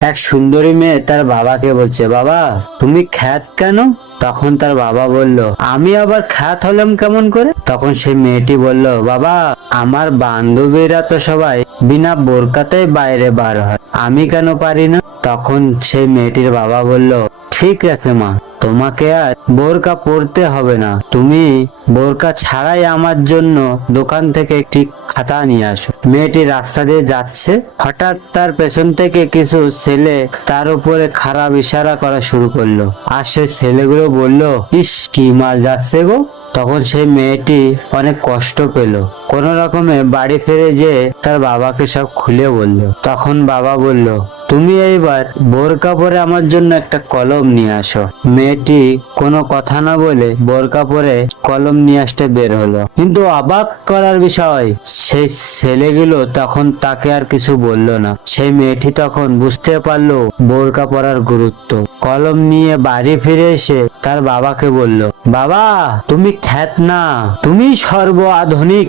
এক সুন্দরী মেয়ে তার বাবাকে বলছে, বাবা তুমি খ্যাত কেন? তখন তার বাবা বলল, আমি আবার খ্যাত হলাম কেমন করে? তখন সেই মেয়েটি বলল, বাবা আমার বান্ধবীরা তো সবাই বিনা বোরকাতেই বাইরে বার হয়, আমি কেন পারি না? তখন সেই মেয়েটির বাবা বলল, ঠিক আছে মা, তোমাকে আর বোরকা পরতে হবে না, তুমি বোরকা ছাড়াই আমার জন্য দোকান থেকে একটি খাতা নিয়ে আসো। মেয়েটি রাস্তা দিয়ে যাচ্ছে, হঠাৎ তার পেছন থেকে কিছু ছেলে তার উপরে খারাপ ইশারা করা শুরু করলো। আর সেই ছেলেগুলো বলল, ইস কি মাল যাচ্ছে গো। তখন সেই মেয়েটি অনেক কষ্ট পেল, কোন রকমে বাড়ি ফিরে যেয়ে তার বাবাকে সব খুলে বলল। তখন বাবা বলল, তুমি এইবার বোরকা পরে আমার জন্য একটা কলম নিয়ে আসো। মেয়েটি কোনো কথা না বলে বোরকা পরে কলম নিয়ে আসতে বের হলো। কিন্তু অবাক করার বিষয়, সেই ছেলেগুলো তখন তাকে আর কিছু বলল না। সেই মেয়েটি তখন বুঝতে পারলো বোরকা পরার গুরুত্ব। কলম নিয়ে বাড়ি ফিরে এসে তার বাবাকে বলল, বাবা তুমি খ্যাত না, তুমি সর্ব আধুনিক।